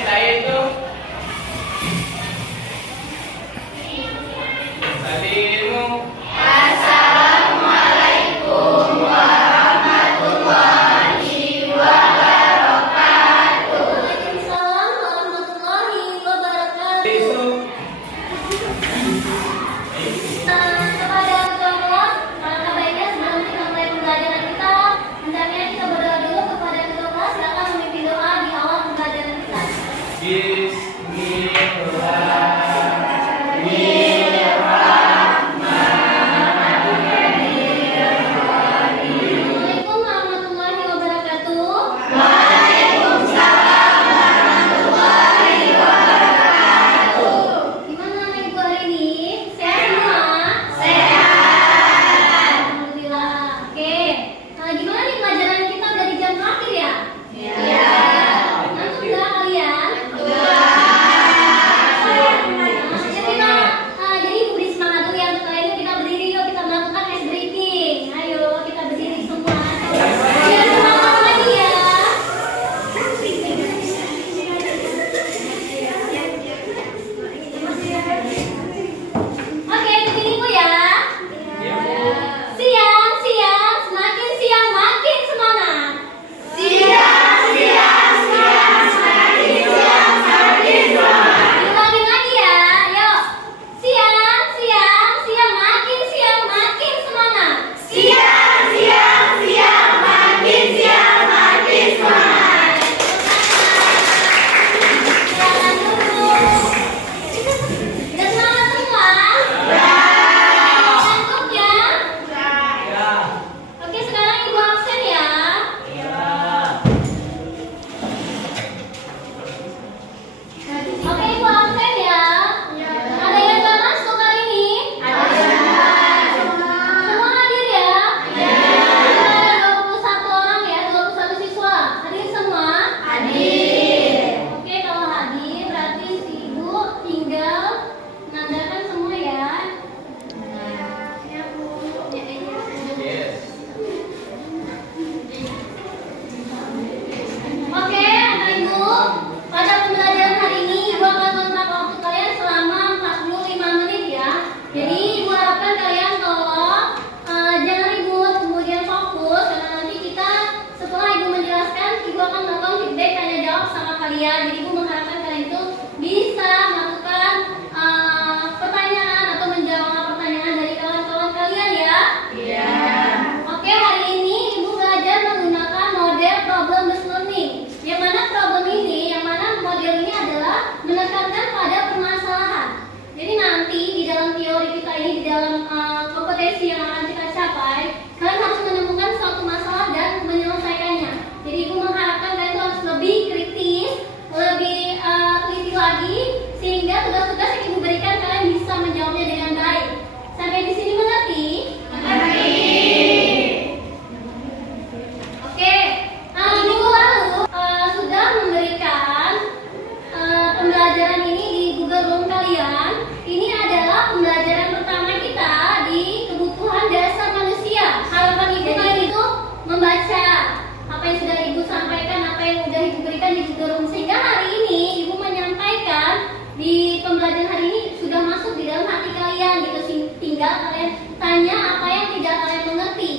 saya itu salimu. Assalamualaikum warahmatullahi wabarakatuh. Waalaikumsalam warahmatullahi wabarakatuh. Besok Kepada ketua kelas, alangkah baiknya sebelum kita mulai pembelajaran kita, hendaknya kita berdoa dulu kepada ketua kelas yang akan memimpin doa di awal pembelajaran kita. Assalamualaikum warahmatullahi wabarakatuh. Waalaikumsalam warahmatullahi wabarakatuh. Gimana anak ibu hari ini? Sehat semua? Sehat. Alhamdulillah. Oke. Gimana nih pelajaran kita udah di jam terakhir ya? Iya. Ngantuk nggak kalian? Jadi ibu beri semangat dulu ya. Untuk kali ini kita berdiri yuk, kita melakukan ice breaking. Ayo kita berdiri semua. Biar semangat lagi ya. Oke, ikutin ibu ya. Siang, siang, semakin siang makin semangat. Ulangin lagi ya, yuk. Siang, siang, siang makin semangat. Jalan dulu. Udah semangat semua? Ngantuk ya? Oke, sekarang ibu absen ya. Oke, ibu absen ya. Ada yang nggak masuk hari ini? Semua hadir ya? Ada 21 orang ya, 21 siswa. Hadir semua? Oke, kalau hadir berarti si ibu tinggal menandakan semua ya. Yes. Oke, anak ibu, pada pembelajaran hari ini ibu akan kontak waktu kalian selama 45 menit ya. Jadi ibu harapkan kalian tolong jangan ribut, kemudian fokus karena nanti kita setelah ibu menjelaskan, ibu akan melakukan feedback tanya jawab sama kalian. Jadi ibu mengharapkan kalian itu bisa melakukan pertanyaan atau menjawab pertanyaan dari kawan-kawan kalian ya. Oke, hari ini ibu belajar menggunakan model problem-based learning. Yang mana model ini adalah menekankan pada permasalahan. Jadi nanti di dalam teori kita ini, di dalam kompetensi yang akan kita capai, kalian harus menemukan suatu masalah dan menyelesaikannya. Jadi ibu mengharapkan kalian itu harus lebih kritis, lebih teliti lagi, sehingga tugas-tugas yang ibu berikan kalian bisa menjawabnya dengan baik. Sampai di sini mengerti? Oke, minggu lalu sudah memberikan pembelajaran ini di Google Room kalian. Ini adalah pembelajaran pertama kita di kebutuhan dasar manusia. Harapan ibu kalian itu membaca apa yang sudah ibu sampaikan, apa yang sudah ibu berikan di Google Room, sehingga hari ini ibu menyampaikan di pembelajaran hari ini sudah masuk di dalam hati kalian gitu. Tinggal kalian tanya apa yang tidak kalian mengerti.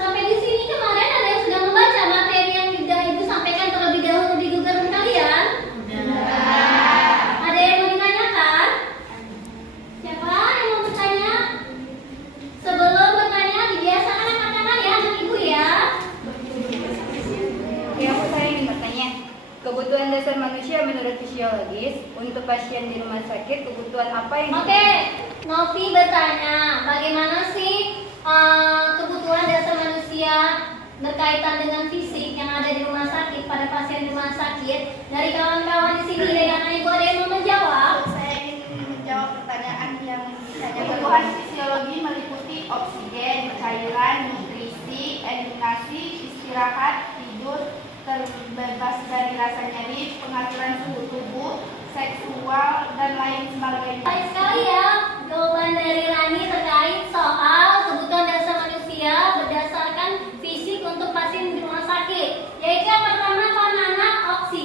Sampai di sini kemarin ada yang sudah membaca materi yang sudah ibu sampaikan terlebih dahulu di Google Room kalian? Ada yang mau ditanyakan? Siapa yang mau bertanya? Sebelum bertanya, dibiasakan katakan ya anak ibu ya. Saya ingin bertanya, kebutuhan dasar manusia menurut fisiologis untuk pasien di rumah sakit, kebutuhan apa yang Oke, Novi bertanya, bagaimana sih kebutuhan dasar manusia berkaitan dengan fisik yang ada di rumah sakit pada pasien di rumah sakit? Dari kawan-kawan di sini dan anak ibu ada yang mau menjawab? Saya ingin menjawab pertanyaan yang ditanya. Kebutuhan fisiologi meliputi oksigen, cairan, nutrisi, eliminasi, istirahat, tidur, terbebas dari rasa nyeri, pengaturan suhu tubuh, seksual, dan lain sebagainya. Baik sekali ya jawaban dari Rani terkait soal kebutuhan dasar manusia berdasarkan fisik untuk pasien di rumah sakit. Yaitu yang pertama, apa Nana? Oksigen.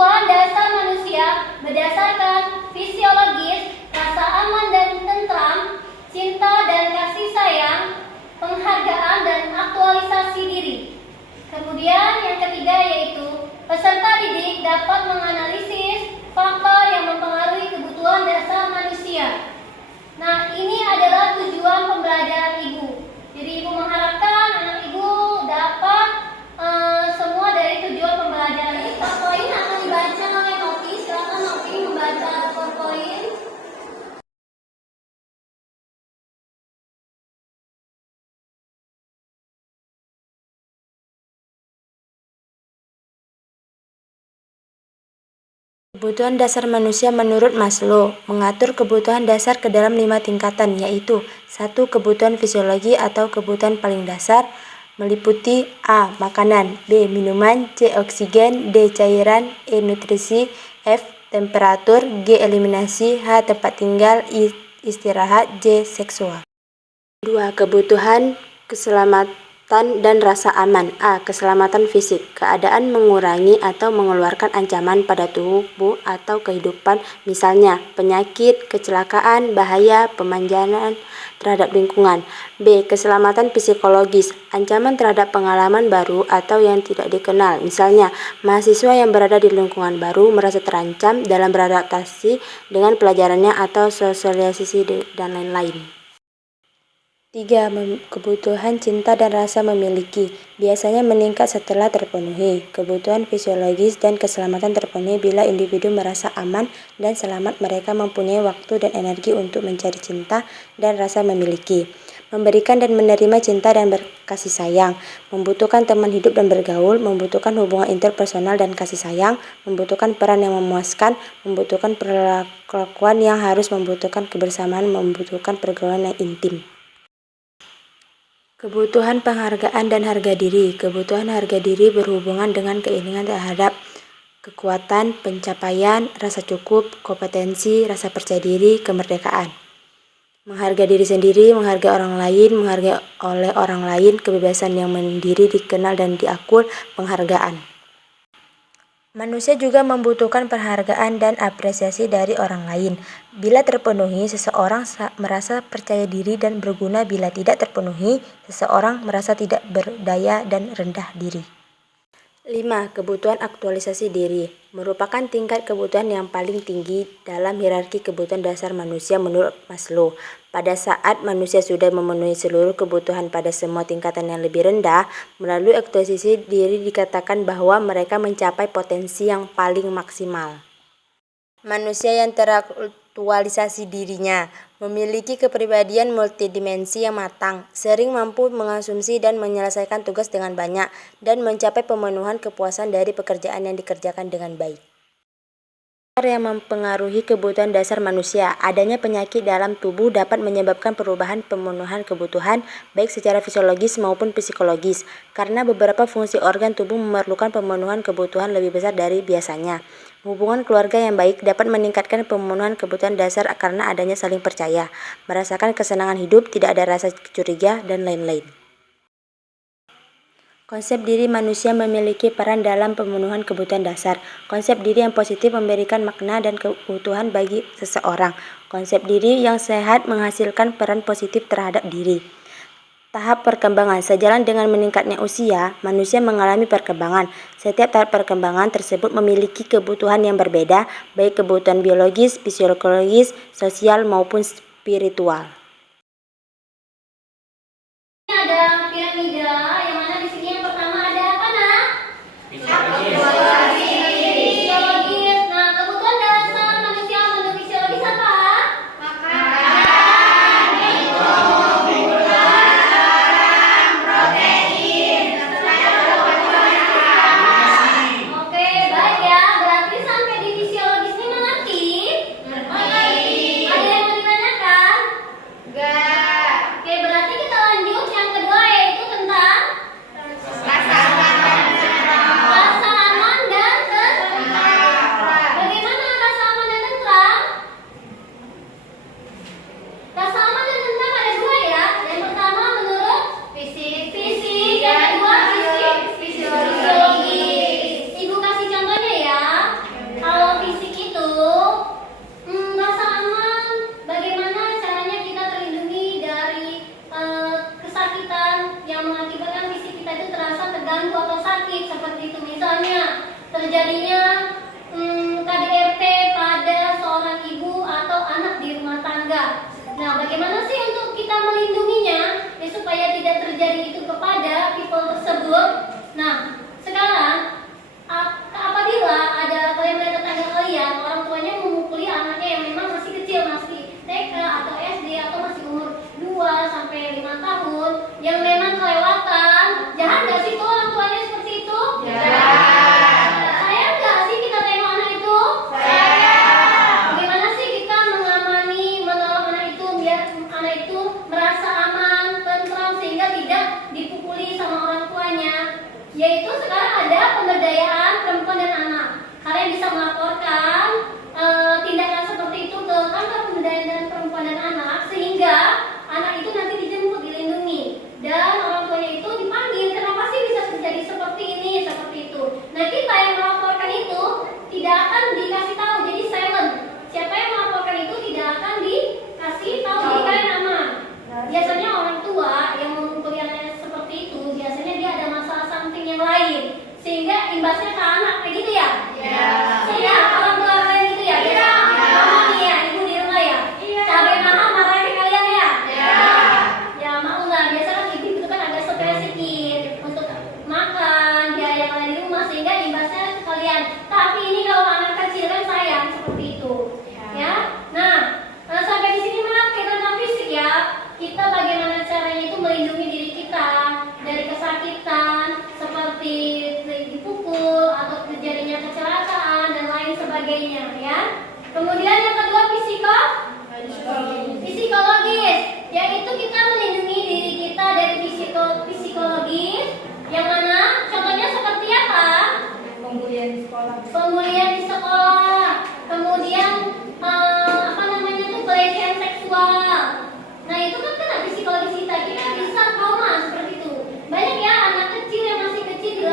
kebutuhan dasar manusia berdasarkan fisiologis, rasa aman dan tentram, cinta dan kasih sayang, penghargaan dan aktualisasi diri. Kemudian yang ketiga yaitu peserta didik dapat menganalisis faktor yang mempengaruhi kebutuhan dasar manusia. Nah, ini adalah tujuan pembelajaran Ibu. Jadi Ibu mengharapkan anak Ibu dapat semua dari tujuan pembelajaran ini. Poin akan dibaca oleh Novi. Silakan Novi membaca poin. Kebutuhan dasar manusia menurut Maslow mengatur kebutuhan dasar ke dalam 5 tingkatan, yaitu 1. Kebutuhan fisiologi atau kebutuhan paling dasar, meliputi A. Makanan, B. Minuman, C. Oksigen, D. Cairan, E. Nutrisi, F. Temperatur, G. Eliminasi, H. Tempat tinggal, I. Istirahat, J. Seksual. 2. Kebutuhan keselamatan dan rasa aman. A. Keselamatan fisik, keadaan mengurangi atau mengeluarkan ancaman pada tubuh atau kehidupan, misalnya penyakit, kecelakaan, bahaya, pemanjangan terhadap lingkungan. B. Keselamatan psikologis, ancaman terhadap pengalaman baru atau yang tidak dikenal, misalnya mahasiswa yang berada di lingkungan baru merasa terancam dalam beradaptasi dengan pelajarannya atau sosialisasi dan lain-lain. 3. Kebutuhan cinta dan rasa memiliki biasanya meningkat setelah terpenuhi. Kebutuhan fisiologis dan keselamatan terpenuhi bila individu merasa aman dan selamat. Mereka mempunyai waktu dan energi untuk mencari cinta dan rasa memiliki, memberikan dan menerima cinta dan berkasih sayang, membutuhkan teman hidup dan bergaul, membutuhkan hubungan interpersonal dan kasih sayang, membutuhkan peran yang memuaskan, membutuhkan perlakuan yang harus, membutuhkan kebersamaan, membutuhkan pergaulan yang intim. Kebutuhan penghargaan dan harga diri. Kebutuhan harga diri berhubungan dengan keinginan terhadap kekuatan, pencapaian, rasa cukup, kompetensi, rasa percaya diri, kemerdekaan. Menghargai diri sendiri, menghargai orang lain, menghargai oleh orang lain, kebebasan yang mandiri, dikenal dan diakui, penghargaan. Manusia juga membutuhkan penghargaan dan apresiasi dari orang lain. Bila terpenuhi, seseorang merasa percaya diri dan berguna. Bila tidak terpenuhi, seseorang merasa tidak berdaya dan rendah diri. 5. Kebutuhan aktualisasi diri merupakan tingkat kebutuhan yang paling tinggi dalam hierarki kebutuhan dasar manusia menurut Maslow. Pada saat manusia sudah memenuhi seluruh kebutuhan pada semua tingkatan yang lebih rendah, melalui aktualisasi diri dikatakan bahwa mereka mencapai potensi yang paling maksimal. Manusia yang teraktualisasi dirinya memiliki kepribadian multidimensi yang matang, sering mampu mengasumsi dan menyelesaikan tugas dengan banyak, dan mencapai pemenuhan kepuasan dari pekerjaan yang dikerjakan dengan baik. Yang mempengaruhi kebutuhan dasar manusia, adanya penyakit dalam tubuh dapat menyebabkan perubahan pemenuhan kebutuhan, baik secara fisiologis maupun psikologis, karena beberapa fungsi organ tubuh memerlukan pemenuhan kebutuhan lebih besar dari biasanya. Hubungan keluarga yang baik dapat meningkatkan pemenuhan kebutuhan dasar karena adanya saling percaya, merasakan kesenangan hidup, tidak ada rasa curiga, dan lain-lain. Konsep diri manusia memiliki peran dalam pemenuhan kebutuhan dasar. Konsep diri yang positif memberikan makna dan kebutuhan bagi seseorang. Konsep diri yang sehat menghasilkan peran positif terhadap diri. Tahap perkembangan. Sejalan dengan meningkatnya usia, manusia mengalami perkembangan. Setiap tahap perkembangan tersebut memiliki kebutuhan yang berbeda, baik kebutuhan biologis, fisiologis, sosial, maupun spiritual. Ini ada piramida, yang mana di sini yang pertama ada apa, Nak? Fisiologis. Nah, kebutuhan dasar manusia menurut fisiologis apa? Oke, baik ya. Berarti sampai di fisiologis ini mengerti? Ada yang mau ditanyakan? lansia. Nah, bagaimana sih untuk kita melindunginya ya, supaya tidak terjadi itu kepada people tersebut? Nah, sekarang apabila ada kalian melihat tetangga kalian orang tuanya memukuli anaknya yang memang masih kecil, masih TK atau SD atau masih umur 2 sampai 5 tahun yang memang kelewatan, jahat nggak sih tuh orang tuanya seperti itu? Sayang nggak sih kita tengok anak itu? Bagaimana sih kita mengamani, menolong anak itu biar anak itu merasa aman, tentram sehingga tidak dipukuli sama orang tuanya? Yaitu sekarang ada pemberdayaan perempuan dan anak. Kalian bisa melaporkan tindakan seperti itu ke kantor pemberdayaan perempuan dan anak sehingga anak itu nanti dijemput, dilindungi dan orang tuanya itu dipanggil. Kenapa sih bisa terjadi seperti ini, seperti itu? Nah, kita yang melaporkan itu tidak akan dikasih tahu, jadi silent. Siapa yang melaporkan itu tidak akan dikasih tahu, jadi kalian aman. Biasanya orang tua yang memukuli anaknya seperti itu biasanya dia ada masalah samping yang lain sehingga imbasnya ke anak, kayak gitu ya? Iya, orang tua kalian gitu ya? Mama nih ya, ibu di rumah ya? Cabai mahal marah ke kalian ya? Ya mau lah, biasa kan ibu itu kan agak stres sedikit untuk makan, biaya yang ada di rumah sehingga imbasnya ke kalian. Tapi ini kalau anak kecil kan sayang seperti itu, ya? Nah, sampai di sini mengerti tentang fisik ya. Kita bagaimana caranya itu melindungi diri kita dari kesakitan seperti dipukul atau terjadinya kecelakaan dan lain sebagainya ya. Kemudian yang kedua psikologis, yaitu kita melindungi diri kita dari psikologis yang mana contohnya seperti apa? Pembulian di sekolah, kemudian pelecehan seksual. Nah, itu kan kena psikologis kita bisa trauma seperti itu. Banyak ya anak kecil yang masih kecil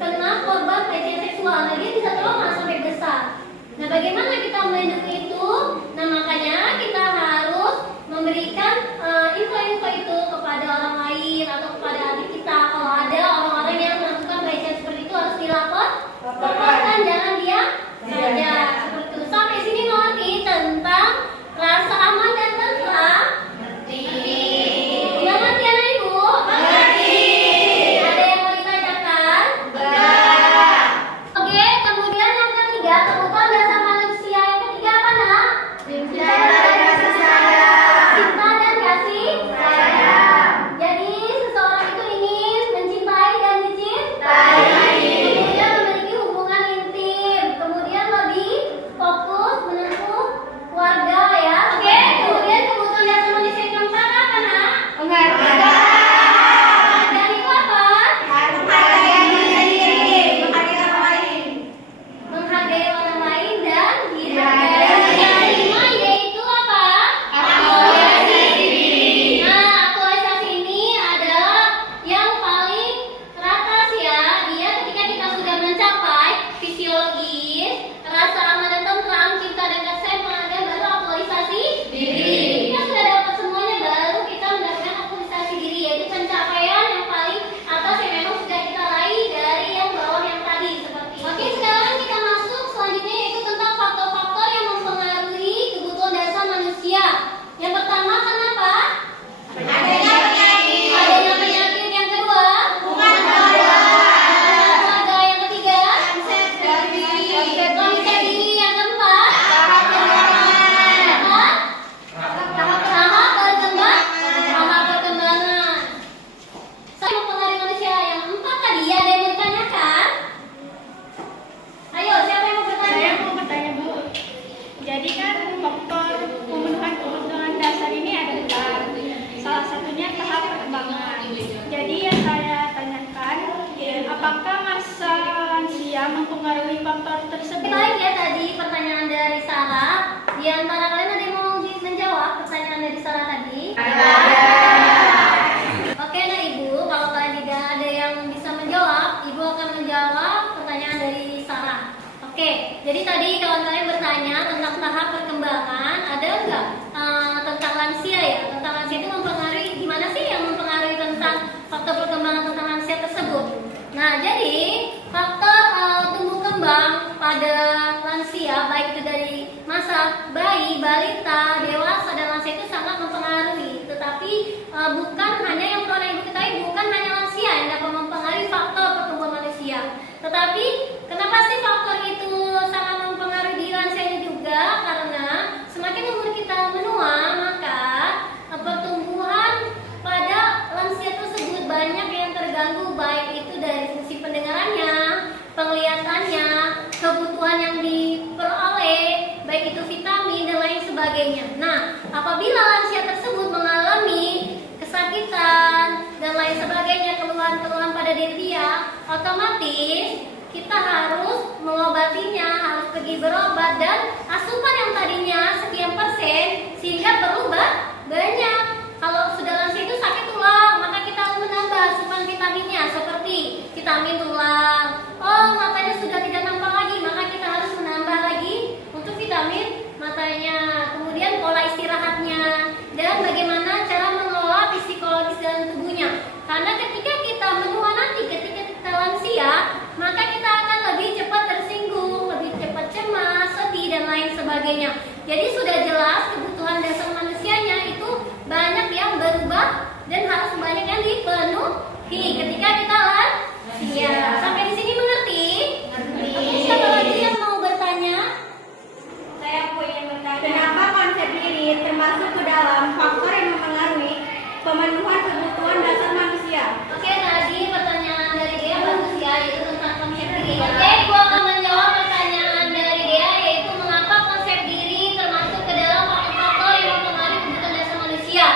kena korban pelecehan seksual. Nah, dia bisa trauma sampai besar. Nah, bagaimana kita melindungi itu? Nah, makanya kita harus memberikan info-info itu kepada orang lain atau kepada adik kita. Kalau ada orang-orang yang melakukan pelecehan seperti itu harus dilaporkan, jangan diam saja seperti itu. Sampai sini mengerti tentang rasa aman dan tentram? Udah ngerti anak ibu? Ada yang mau ditanyakan? Oke, kemudian yang ketiga, kebutuhan dasar manusia. Yang ketiga apa, Nak? Cinta dan kasih sayang. Jadi seseorang itu ingin mencintai dan dicintai. Kemudian memiliki hubungan intim. Kemudian lebih fokus menempuh keluarga ya. Oke, kemudian kebutuhan dasar manusia yang keempat apa, Nak? Dan itu apa? Menghargai orang lain dan dihargai. Yang kelima yaitu apa? Nah, aktualisasi ini adalah yang paling teratas ya. Dia ketika kita sudah mencapai fisiologis, rasa aman dan tentram, cinta dan kasih sayang, penghargaan, baru aktualisasi diri. Kita sudah dapat semuanya, baru kita mendapatkan aktualisasi diri, yaitu pencapaian yang paling atas yang memang sudah kita raih dari yang bawah yang tadi seperti itu. Oke, sekarang kita masuk selanjutnya yaitu tentang faktor-faktor yang mempengaruhi kebutuhan dasar manusia. Yang pertama, kenapa? Adanya penyakit. Yang kedua, keluarga. Yang ketiga, kondisi diri. Yang keempat, tahap perkembangan. Saya mempengaruhi manusia yang empat tadi. Ada yang mau ditanyakan? Ayo, siapa yang mau bertanya? Saya mau bertanya, Bu. Jadi kan faktor pemenuhan kebutuhan dasar ini ada 4. Salah satunya tahap perkembangan. Jadi yang saya tanyakan, apakah masa lansia mempengaruhi faktor tersebut? Baik ya, tadi pertanyaan dari Sarah. Di antara kalian ada yang mau menjawab pertanyaan dari Sarah tadi? Oke, nah Ibu, kalau kalian tidak ada yang bisa menjawab, Ibu akan menjawab pertanyaan dari Sarah. Oke, jadi tadi kawan kalian bertanya tentang tahap perkembangan, ada nggak tentang lansia ya? Tentang lansia itu mempengaruhi, gimana sih yang mempengaruhi tentang faktor perkembangan tentang lansia tersebut? Nah, jadi faktor tumbuh kembang pada lansia, baik itu dari masa bayi, balita, otomatis kita harus mengobatinya, harus pergi berobat, dan asupan yang tadinya sekian persen sehingga perlu banyak. Kalau sudah lansia itu sakit tulang, maka kita harus menambah asupan vitaminnya seperti vitamin tulang. Oh, matanya sudah tidak nampak lagi, maka kita harus menambah lagi untuk vitamin matanya. Kemudian pola istirahatnya dan bagaimana cara mengelola psikologis dalam tubuhnya. Karena ketika kita menua nanti, ketika kita lansia, maka kita akan lebih cepat tersinggung, lebih cepat cemas, sedih, dan lain sebagainya. Jadi sudah jelas kebutuhan dasar manusianya itu banyak yang berubah dan harus banyak yang dipenuhi ketika kita lansia. Sampai di sini mengerti? Oke, siapa lagi yang mau bertanya? Saya punya bertanya. Kenapa konsep diri termasuk ke dalam faktor yang mempengaruhi pemenuhan kebutuhan dasar manusia? Oke, tadi pertanyaan dari dia bagus ya, yaitu tentang konsep diri. Oke, gua akan menjawab pertanyaan dari dia, yaitu mengapa konsep diri termasuk ke dalam faktor-faktor yang mempengaruhi kebutuhan dasar manusia.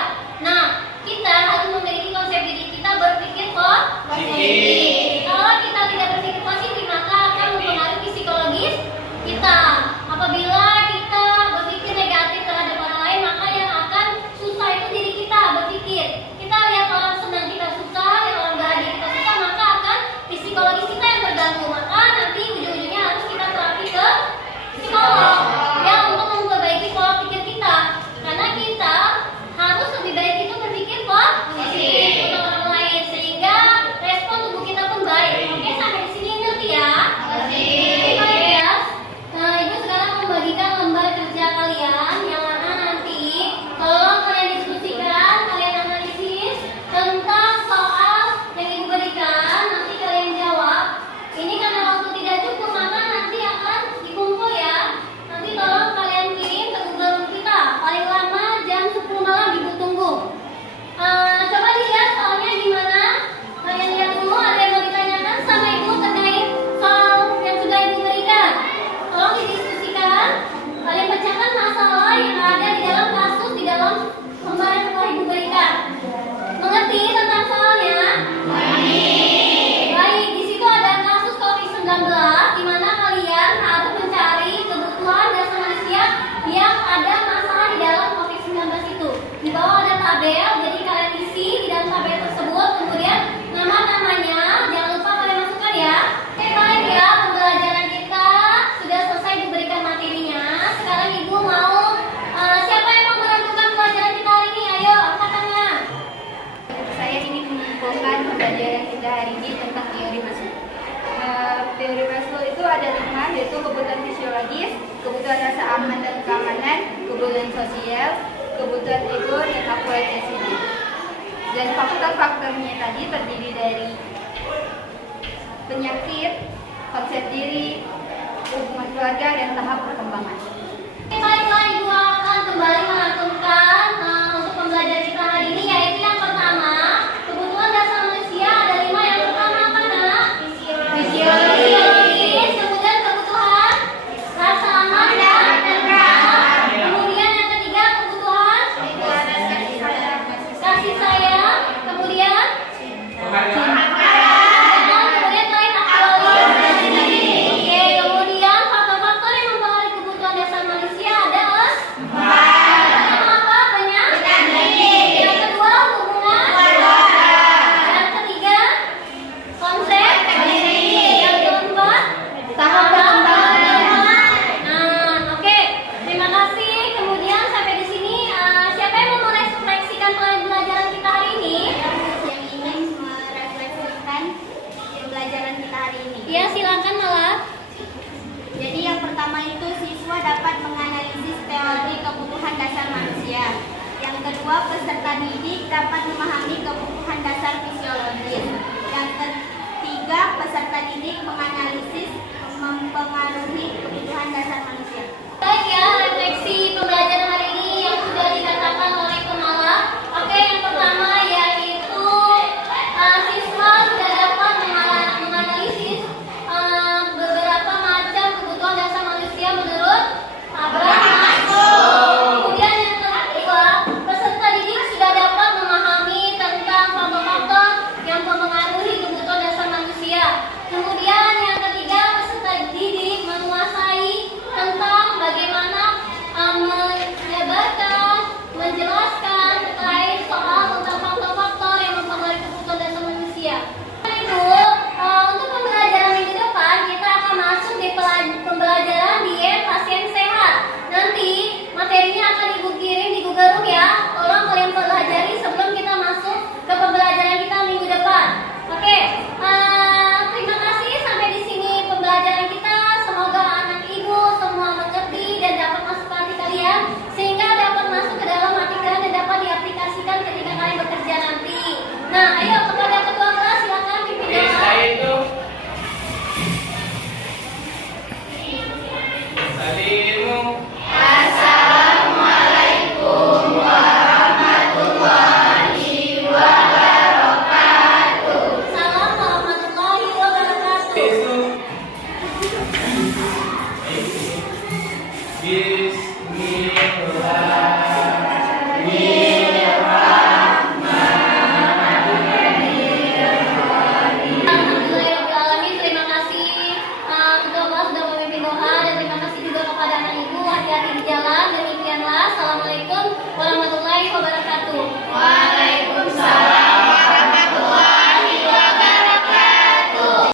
Nah, kita harus memiliki konsep diri kita berpikir positif. Kalau kita tidak berpikir positif, maka akan mempengaruhi psikologis kita. Apabila kita berpikir negatif terhadap orang lain, maka yang akan susah itu diri kita berpikir. Kita lihat orang senang kita susah, lihat orang bahagia kita susah, maka akan psikologis kita yang terganggu. Maka nanti ujung-ujungnya harus kita terapi ke psikolog ya, untuk memperbaiki pola pikir kita. Karena kita harus lebih baik itu berpikir positif untuk orang lain, sehingga respon tubuh kita pun baik. Oke, sampai di sini ngerti ya? Baik ya. Nah, Ibu sekarang membagikan lembar kerja kalian yang mana nanti tolong kalian diskusikan, kalian analisis tentang soal yang Ibu berikan, nanti kalian jawab. Ini karena waktu tidak cukup, maka nanti akan dikumpul ya. Nanti tolong kalian kirim ke Google Room kita. Paling lama jam 10 malam Ibu tunggu. Coba dilihat soalnya gimana. Kalian lihat dulu, ada yang mau ditanyakan sama Ibu terkait soal yang sudah Ibu berikan. Tolong didiskusikan. Kalian bacakan masalah yang ada di dalam kasus di dalam lembar yang telah Ibu berikan. Mengerti tentang soalnya? Baik, di situ ada kasus COVID-19 di mana kalian harus mencari kebutuhan dasar manusia yang ada masalah di dalam COVID-19 itu. Di bawah ada tabel, jadi kalian isi di dalam tabel tersebut, kemudian nama-namanya jangan lupa kalian masukkan ya. Oke, baik ya, pembelajaran kita sudah selesai, diberikan materinya. Sekarang Ibu mau siapa yang mau menentukan pelajaran kita hari ini? Ayo, angkat tangan. Saya ingin mengumpulkan pembelajaran kita hari ini tentang teori Maslow. Teori Maslow itu ada 5, yaitu kebutuhan fisiologis, kebutuhan rasa aman dan keamanan, kebutuhan sosial, kebutuhan ego, dan akualitas hidup. Dan faktor-faktornya tadi terdiri dari penyakit, konsep diri, hubungan keluarga, dan tahap perkembangan. Baiklah, Ibu akan kembali melantunkan untuk pembelajaran kita hari ini, yaitu yang pertama, kebutuhan dasar manusia ada 5. Yang pertama apa, Nak? Fisiologis, kemudian kebutuhan rasa aman dan keamanan. Kemudian yang ketiga, kebutuhan kasih sayang, kemudian kemudian lain akualitas. Oke, kemudian faktor-faktor yang mempengaruhi kebutuhan dasar manusia adalah apa? Banyak. Yang kedua, hubungan. Yang ketiga, konsep. Yang keempat, tahap perkembangan. Nah, oke. Terima kasih. Kemudian sampai di sini, siapa yang mau merefleksikan pelajaran kita hari ini? Yang ingin merefleksikan pembelajaran kita hari ini. Ya, silakan malah. Jadi yang pertama itu siswa dapat menganalisis teori kebutuhan dasar manusia. Yang kedua, peserta didik dapat memahami kebutuhan dasar fisiologis. Yang ketiga, peserta didik menganalisis mempengaruhi kebutuhan dasar manusia. Baik ya, refleksi pembelajaran